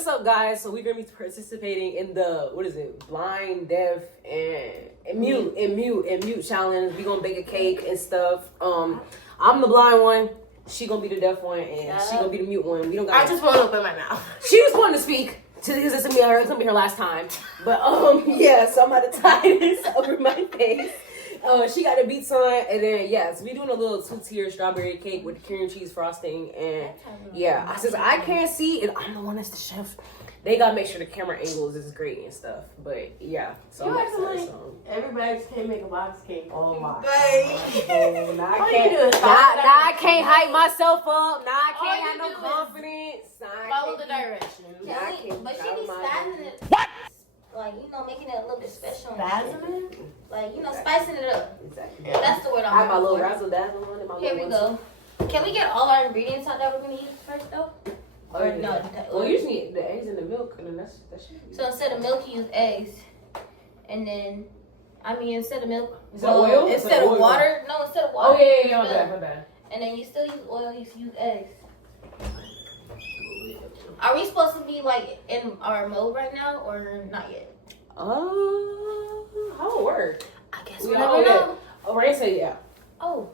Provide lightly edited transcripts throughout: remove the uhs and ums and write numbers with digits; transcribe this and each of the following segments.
what's up, guys? So we're gonna be participating in the blind, deaf, and mute challenge. We gonna bake a cake and stuff. I'm the blind one. She gonna be the deaf one, and she gonna be the mute one. We don't got. I just won't open my mouth. She was wanting to speak. Because it's gonna be her last time. But yeah. So I'm about to tie this over my face. She got the beats on, and then so we doing a little 2-tier strawberry cake with cream cheese frosting, and since I can't see, and I'm the one that's the chef, they gotta make sure the camera angles is great and stuff. But yeah, so I'm excited. Everybody can't make a box cake. Oh my god! I can't hype myself up. Now I can't have no confidence. Follow the directions. But she be spazzing it. What? Like, making it a little bit special. Spazzing it? Like, spicing it up. Exactly. Yeah. That's the word I have my little for. razzle dazzle on it. Here we go. Can we get all our ingredients out that we're going to use first, though? Or no? Well, you just need the eggs and the milk, and then that should be. So instead of milk, you use eggs. And then, instead of milk. Is that oil? Instead of water. No, instead of water. Oh, yeah, my bad. And then you still use oil, you use eggs. Are we supposed to be, like, in our mode right now, or not yet? How it work? I guess we never know. Oh, Ray said yeah. Oh.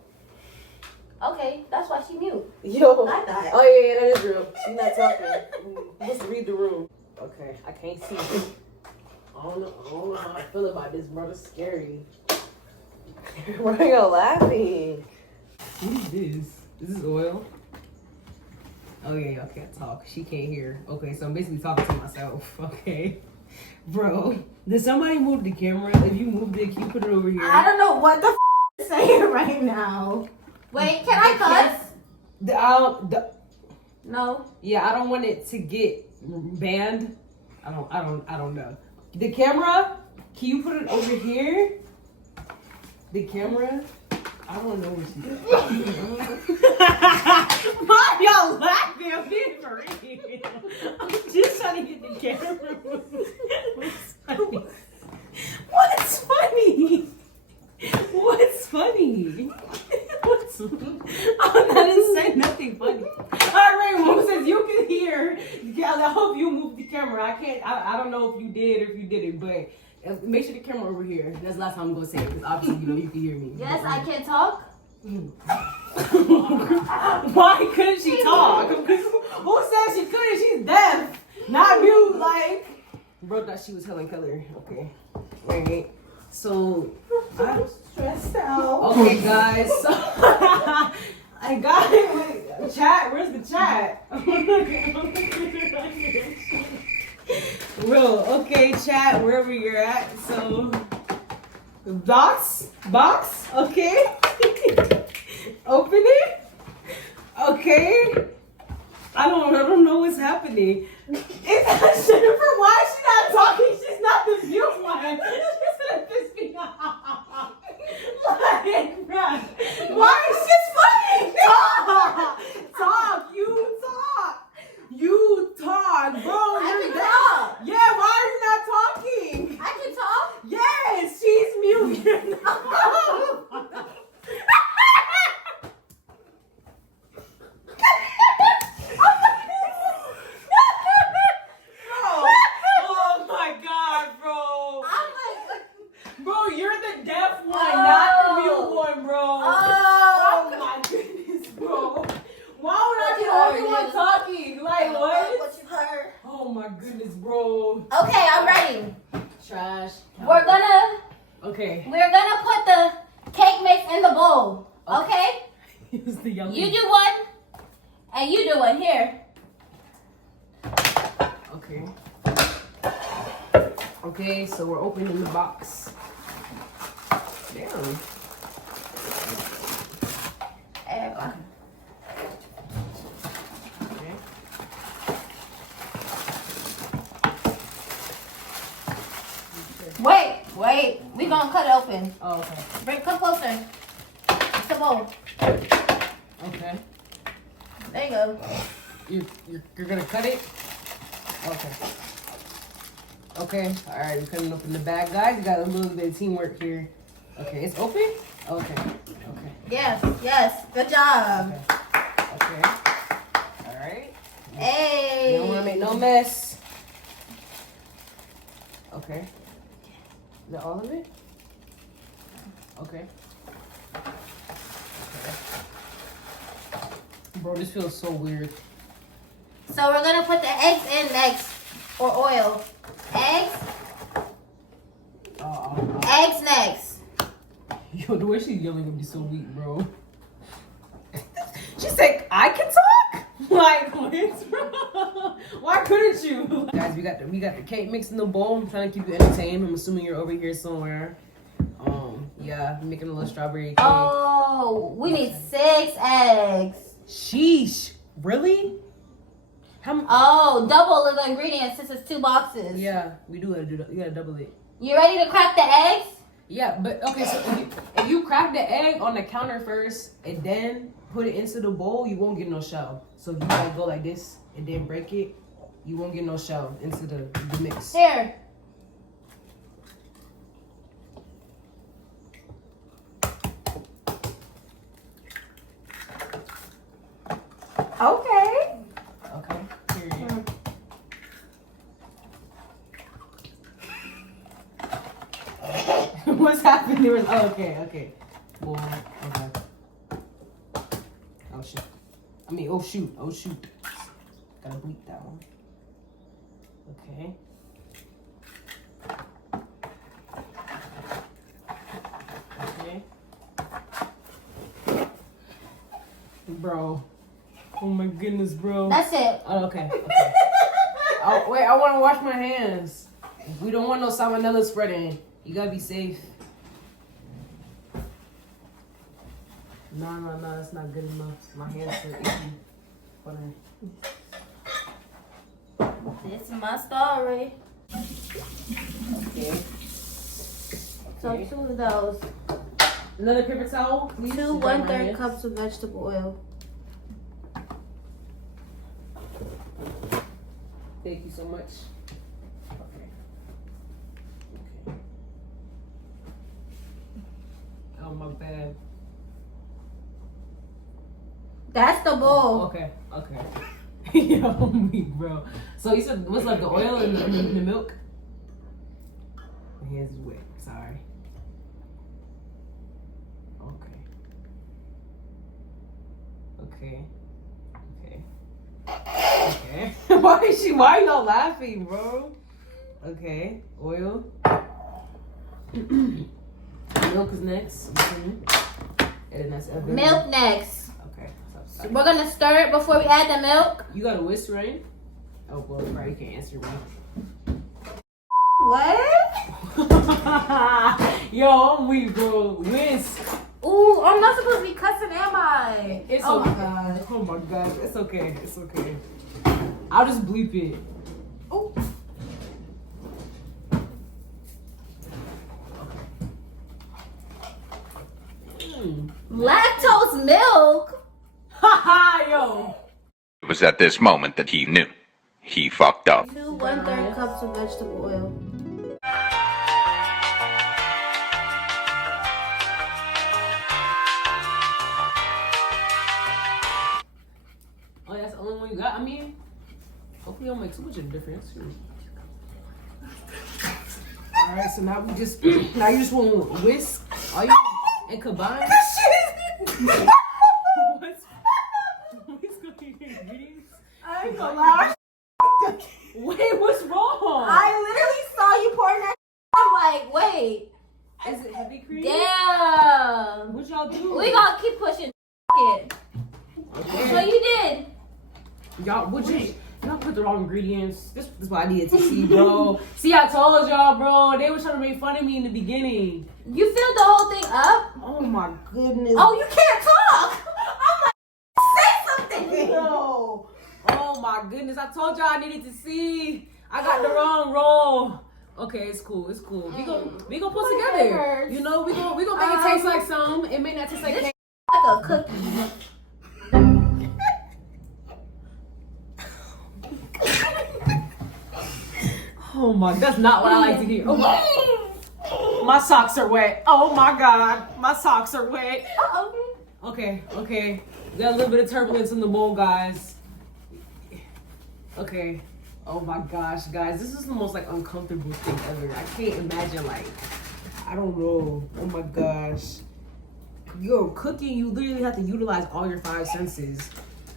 Okay, that's why she mute. Yo. I died. Oh, yeah, that is real. She's not talking. You must read the room. Okay, I can't see. I don't know how I feel about this, bro. It's scary. Why are you laughing? What is this? Is this oil? Oh, yeah, I can't talk. She can't hear. Okay, so I'm basically talking to myself. Okay. Bro, did somebody move the camera? If you moved it, can you put it over here? I don't know what the is saying right now. Wait, can I cuss? No. Yeah, I don't want it to get banned. I don't know. The camera, can you put it over here? The camera? I don't know what she's doing. Why y'all laughing? I'm being for real. I'm just trying to get the camera. What's funny? What's funny? What's funny? I'm not gonna say nothing funny. All right, Mom says you can hear. I hope you moved the camera. I don't know if you did or if you didn't, but. Make sure the camera over here. That's the last time I'm gonna say it, because obviously you can hear me. Yes, I can talk. Why couldn't she talk? Who said she couldn't? She's deaf, not mute. Like, bro, thought she was Helen Keller. Okay, right. So I'm stressed out. Okay, guys. So I got it. Wait, chat. Where's the chat? Bro, okay, chat, wherever you're at. So, box, okay. Open it. Okay. I don't know what's happening. It's Jennifer. Why is she not talking? She's not the mute one. She's gonna piss me off. Like, bruh, why is she funny? Talk. You talk, bro. I can talk. Yeah, why are you not talking? I can talk. Yes, she's mute. You're not. Oh my God, bro. I'm like, bro, you're the deaf one, not the mute one, bro. Oh my goodness, bro. Why would I be the only one talking? Like, what? What you heard? Oh my goodness, bro. Okay, I'm ready. trash. We're gonna put the cake mix in the bowl. Okay? Use the yellow. You do one, and you do one here. Okay. Okay, so we're opening the box. Damn. Wait. We gonna cut it open. Oh, okay. Come closer. It's the bowl. Okay. There you go. You're gonna cut it? Okay. Okay. All right. We're cutting open the bag, guys. You got a little bit of teamwork here. Okay. It's open. Okay. Okay. Yes. Good job. Okay. All right. Hey. You don't want to make no mess. Okay. Is that all of it? Okay. Bro, this feels so weird. So we're gonna put the eggs in next, or oil. Eggs. Eggs next. Yo, the way she's yelling would be so weak, bro. She said, I can talk? Like, what? Why couldn't you? Guys, we got the cake mix in the bowl. I'm trying to keep you entertained. I'm assuming you're over here somewhere. Yeah, I'm making a little strawberry cake. Oh, we need 6 eggs. Sheesh. Really? Oh, double the ingredients since it's 2 boxes. Yeah, we do gotta do that. You gotta double it. You ready to crack the eggs? Yeah, but okay, so if you crack the egg on the counter first and then put it into the bowl, you won't get no shell. So if you like go like this and then break it, you won't get no shell into the mix. Here. Okay. Okay, period. What's happening? There was, Okay. Boom. Okay. Oh shit. Oh shoot. Gotta bleep that one. Okay. Okay. bro. Oh my goodness, bro. That's it. Oh, okay. Oh, wait, I want to wash my hands. We don't want no salmonella spreading. You gotta be safe. No, that's not good enough. My hands are itchy. Hold on. This is my story. Okay. So 2 of those. Another paper towel, please. 2 1/3 cups of vegetable oil. Thank you so much. Okay. Oh, my bad. That's the bowl. Okay. Yo, me, bro. So you said what's like the oil and the milk? My hands is wet. Sorry. Okay. Why y'all laughing, bro? Okay. Oil. Milk is next. And then that's everything. Milk next. Okay. So we're gonna stir it before we add the milk. You got a whisk, right? Oh, well, right. You can't answer me. What? Yo, I'm weak, bro. Whisk. Ooh, I'm not supposed to be cussing, am I? It's oh okay. my god. Oh my god. It's okay. I'll just bleep it. Ooh. Lactose milk? Haha, yo. It was at this moment that he knew. He fucked up. 2 1/3 cups of vegetable oil. Oh, that's the only one you got? I mean, hopefully it'll make too much of a difference. Alright, so now you just want to whisk and combine. What's ingredients? I ain't gonna lie. Wait, what's wrong? I literally saw you pouring that. I'm like, wait. Is it heavy cream? Damn. What y'all do? We gonna keep pushing it. Okay. So you did. Y'all put the wrong ingredients. This is what I needed to see, bro. See, I told y'all, bro. They were trying to make fun of me in the beginning. You filled the whole thing up? Oh my goodness. Oh, you can't talk. I'm like, say something. No. Oh my goodness. I told y'all I needed to see. I got the wrong roll. Okay, it's cool. We gonna put together. You know, we gonna make it taste like some. It may not taste like cake. Like a cookie. Oh my, that's not what I like to hear. Oh, my socks are wet. Oh my god, my socks are wet. Okay. We got a little bit of turbulence in the bowl, guys. Okay. Oh my gosh, guys, this is the most like uncomfortable thing ever. I can't imagine like, I don't know. Oh my gosh. Yo, cooking, you literally have to utilize all your 5 senses.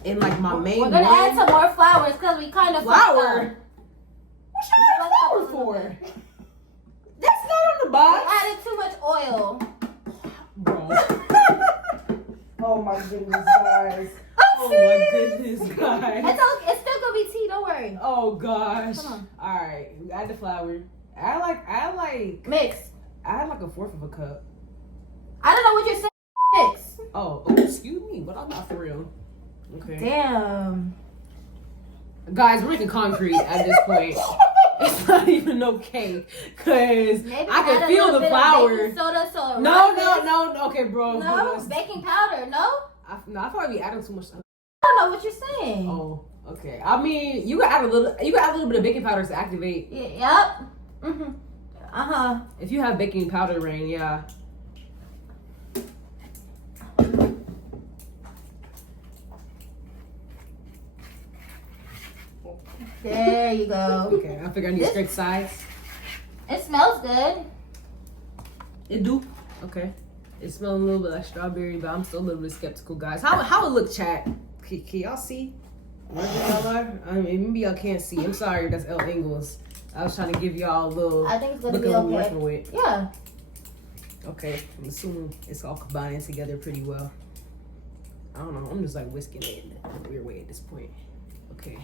And like my main We're gonna add some more flowers because we kind of flour. What should I add flour for? That's not on the box. We added too much oil. Bro. Oh my goodness, guys. Oh my goodness, guys. It's still gonna be tea. Don't worry. Oh gosh. Come on. All right, we add the flour. I like Mix. I had like 1/4 of a cup. I don't know what you're saying. Mix. Oh, excuse me, but I'm not for real. Okay. Damn. Guys, we're making concrete at this point. It's not even no cake, cause I can feel the flour. Soda, so No. Okay, bro. No, baking powder. No. I thought we added too much. I don't know what you're saying. Oh, okay. I mean, you can add a little. You can add a little bit of baking powder to activate. Yeah, yep. If you have baking powder, Rain, yeah. There you go. Okay, I figure I need straight sides. It smells good. It do. Okay. It smells a little bit like strawberry, but I'm still a little bit skeptical, guys. How it look, chat? Can y'all see? Wherever y'all are? I mean, maybe y'all can't see. I'm sorry, that's L angles. I was trying to give y'all a little. I think it's gonna look be at what we're okay. working with. Yeah. Okay, I'm assuming it's all combining together pretty well. I don't know. I'm just like whisking it in a weird way at this point. Okay.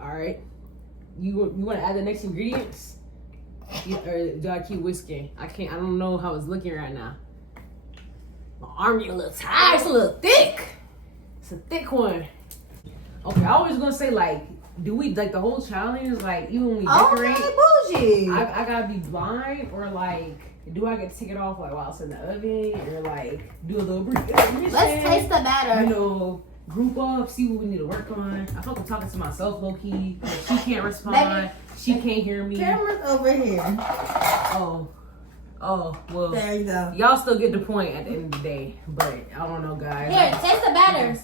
All right. You want to add the next ingredients? Or do I keep whisking? I can't. I don't know how it's looking right now. My arm getting a little tired. It's a little thick. It's a thick one. Okay, I was gonna say like, do we like the whole challenge? Like even when we decorate, Okay, bougie. I gotta be blind or like, do I get to take it off like while it's in the oven or like do a little brief intermission? Let's taste the batter. You know, group up, see what we need to work on. I feel like I'm talking to myself low key. Like, she can't respond. She can't hear me. Camera's over here. Oh, well. There you go. Y'all still get the point at the end of the day, but I don't know, guys. Here, taste the batter.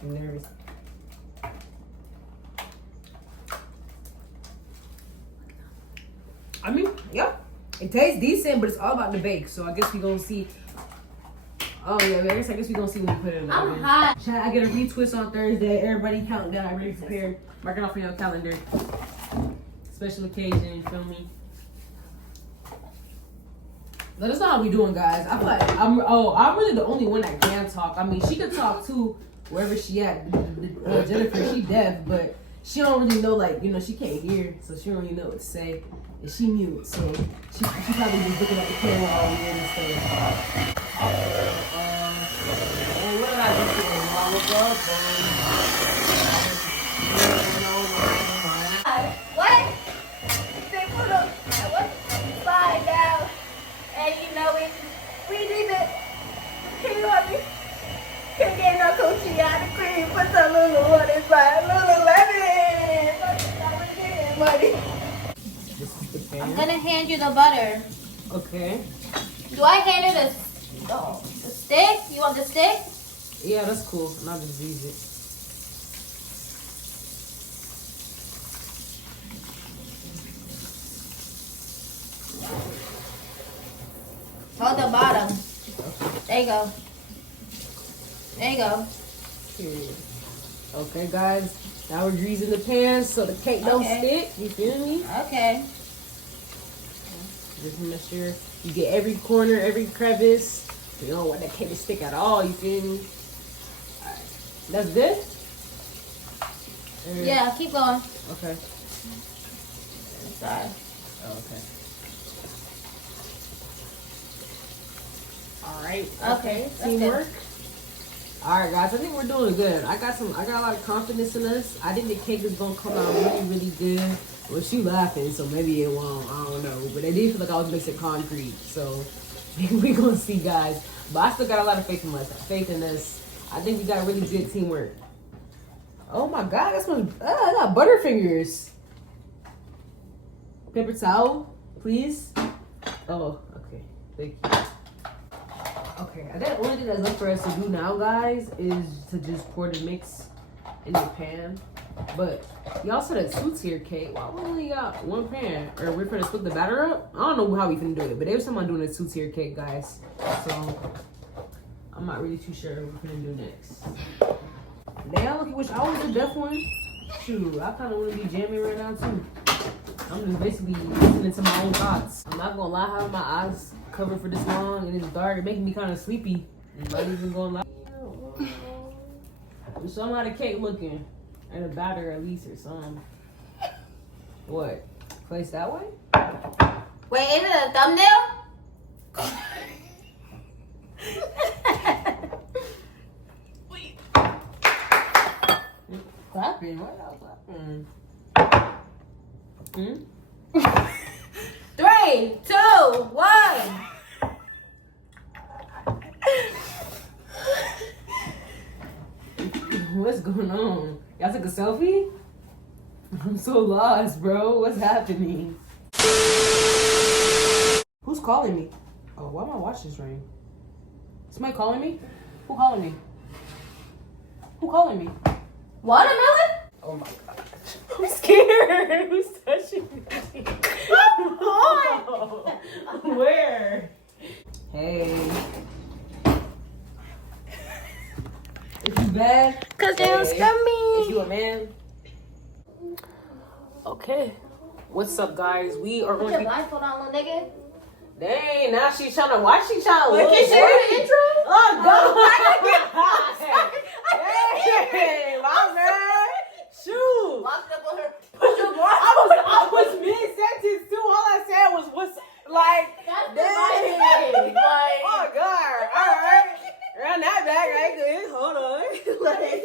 I'm nervous. I mean, yeah, it tastes decent, but it's all about the bake. So I guess we gonna see. Oh yeah, I guess we gonna see when we put it in the I'm oven. hot. Chat, I get a retwist on Thursday. Everybody count down. Ready prepared. Mark it off on your calendar. Special occasion. You feel me? Let us know how we doing, guys. I feel like I'm really the only one that can talk. I mean, she could talk too, wherever she at. Jennifer, she deaf, but she don't really know, like, you know, she can't hear, so she don't really know what to say. And she mute, so she probably just looking at the camera all weird and stuff. What did I do today? I woke up What? They put a slide down, and you know we need it. Can you help me? Can't get no coochie out of cream. Put some little one inside. Lululemon. Money. I'm gonna hand you the butter. Okay. Do I hand you the stick? You want the stick? Yeah, that's cool. And I'll just use it. Hold the bottom. There you go. There you go. Period. Okay, guys. Now we're greasing the pans so the cake don't stick. You feel me? Okay. Just make sure you get every corner, every crevice. You don't want that cake to stick at all. You feel me? All right. That's good? Yeah, keep going. Okay. Sorry. Oh, okay. All right. Okay. That's Teamwork. good. All right, guys. I think we're doing good. I got a lot of confidence in us. I think the cake is gonna come out really, really good. Well, she laughing, so maybe it won't. I don't know. But it did feel like I was mixing concrete, so we gonna see, guys. But I still got a lot of faith in myself, faith in us. I think we got really good teamwork. Oh my God, that's my. I got butterfingers. Paper towel, please. Oh, okay. Thank you. Okay, I think the only thing that's left for us to do now, guys, is to just pour the mix in the pan. But y'all said that two tier cake. Why we only got one pan? Or we're gonna split the batter up? I don't know how we finna do it, but they was someone doing a two tier cake, guys. So I'm not really too sure what we're gonna do next. Now, look, wish I was the deaf one. Shoot, I kind of want to be jamming right now too. I'm just basically listening to my own thoughts. I'm not gonna lie, having my eyes covered for this long and it's dark, it making me kind of sleepy. I'm not even gonna lie. Show me how the cake looking. And a batter at least or something. What? Place that way? Wait, is it a thumbnail? Clapping? Why y'all clapping? 3, 2, 1. What's going on? Y'all took a selfie? I'm so lost, bro. What's happening? Who's calling me? Oh, why my watch just ring? Somebody calling me? Who calling me? Who calling me? Watermelon? Oh my god. I'm scared. Who's touching me? Where? Hey. Is you bad? Cause they don't scare me. Is you a man? Okay. What's up, guys? We are Put going your to be... blindfold on, little nigga. Dang, now she's trying to... Why she trying to Look, look? you share the intro? Oh, God. Hey, my man. Shoot. Walked up on her. Put your I was mid-sentence, too. All I said was, what's... Like... That's the dang. vibe. Like, Oh, God. All right. Run that back right there. Hold on. Like...